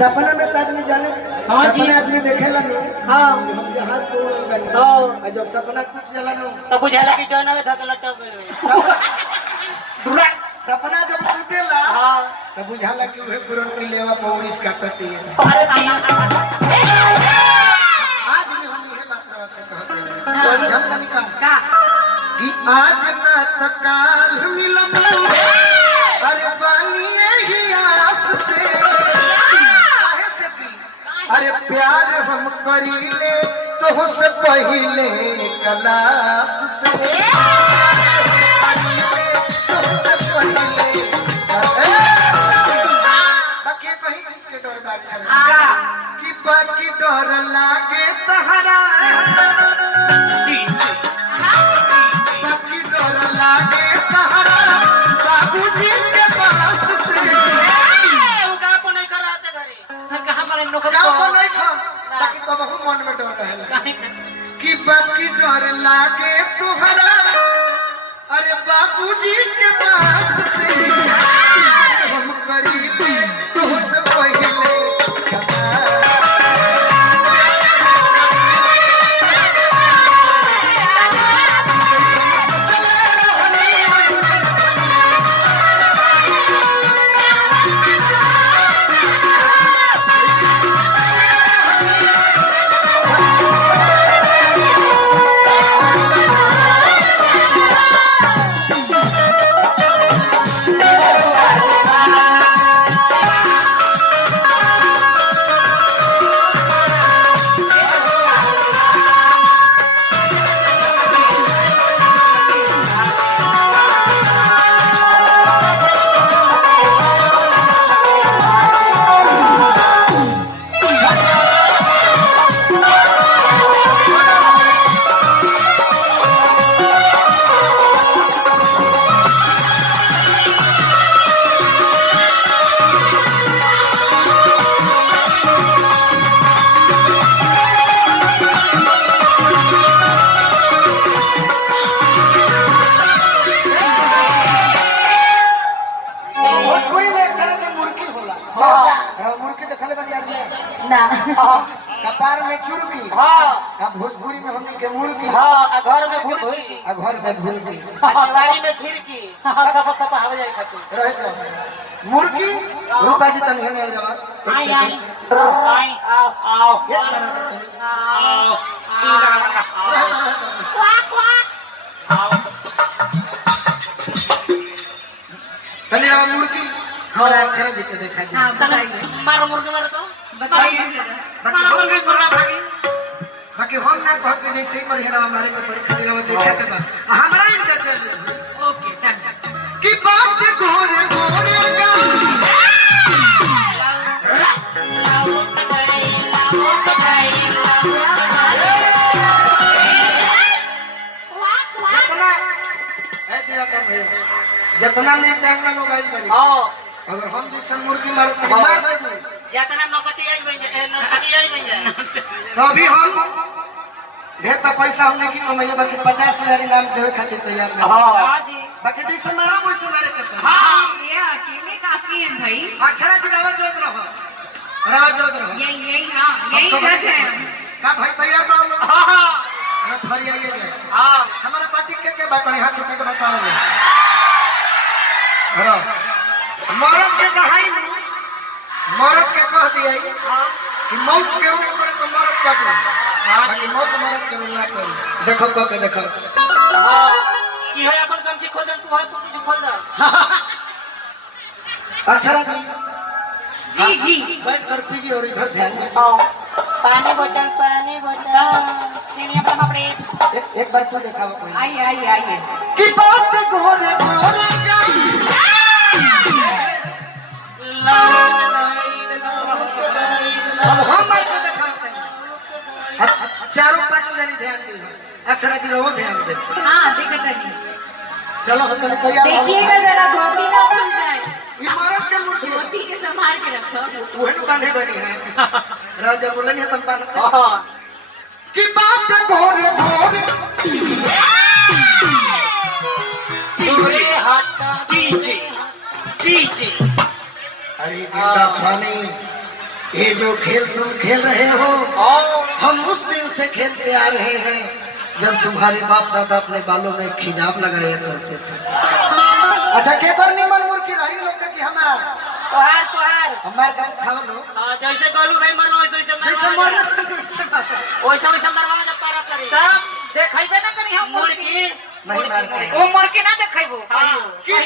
सपना में आदमी जाने सपना आदमी देखेला नु हां हम जहां को हां जब सपना टूट जाला नु तो बुझाला कि डोना में धक लटक दुरा सपना जब टूटेला हां तो बुझाला कि उहे पूर्ण के लेवा पौरिस काटती है। अरे आज भी हम ये बात रह से कहते हैं जानता नहीं का कि आज ना तकाल मिलन अरे पानी ही आस से अरे प्यार हम करीले तो से पहले कलास से बाकी कहीं चीज के डर कि बाकी डर लागे तहरा बाकी डर लागे तहरा बाबूजी के पास से उगा को नहीं कराते घरे कहां पर नौकरी गांव नहीं खा बाकी तो बहुत मन में डर रहेला कि बाकी डर लागे तोहरा अरे बाबूजी के पास से हम करीबी तो से पहले कपार में चुरकी हां भोजपुरी में हमनी के मुर्गी हां घर में भूलकी घर में भूलकी साड़ी में खिड़की सब सब हवा जाए खाती रह जाओ मुर्गी रूपा जी तन है नहीं जवाब आई आओ तने मुर्गी हमारा अक्षर जी के देखा जी हां बताइए मारो मुर्गी मारो तो बताइए बाकी हम ना कहते जैसे ही मर हेरा हमारे को थोड़ी खाली रहो देखे के बाद हमारा इनका चल ओके डन कि बात घोरे घोरे का जितना नहीं टांगना लोग आई बड़ी अगर हम जैसे मुर्गी मार दे जितना नौकरी आई बन जाए नौकरी आई बन जाए तो अभी हम ढेर पैसा हमने की कमाइए बाकी 50,000 इनाम देवे खातिर तैयार नहीं हां जी बाकी जैसे मारा वैसे मारे के हां ये अकेले काफी है भाई अक्षरा जी राज जोत रहो यही हां यही जज है का भाई तैयार ना लो हां मैं फरी आइए जाए हां हमारे पार्टी के बात नहीं हाथ उठा के बताओ हेलो मरद के कहाई मरद के कह दिया कि मौत के रोक करे तो मरद का दो बाकी मौत मरद के रोक ना करे देखो कह के देखो हां की है अपन कम से खोल दे तू है तो कुछ खोल दे अक्षरा जी बैठ कर पीजिए और इधर ध्यान दे पानी बोतल चिड़िया पर पड़े एक बार तो देखा कोई आई कि बात घोरे घोरे का अब हम आई को दिखाते हैं चारों पांचों जनी ध्यान दी अक्षरा जी रहो ध्यान दे हां देखत नहीं चलो हम तो तैयार देखिएगा जरा धोती ना खुल जाए इमारत के मूर्ति धोती के संभाल के रखो वही बांधे बनी है राजा बोले नहीं अपन बांधते हां कि बात घोरे घोरे दूरे हट पीछे अरे गीता स्वामी ये जो खेल तुम खेल रहे हो हम उस दिन से खेलते आ रहे हैं जब तुम्हारे बाप दादा अपने बालों में खिजाब लगाया करते थे। अच्छा के पर निमन मुर्गी रही लोग कि हमार हमार का खाओ लो जैसे गोलू भाई मरलो जैसे मरना वैसे मरवा ना पारा करी सब देखैबे ना करी हम मुर्गी नहीं मारते ओ मुर्गी ना देखैबो कि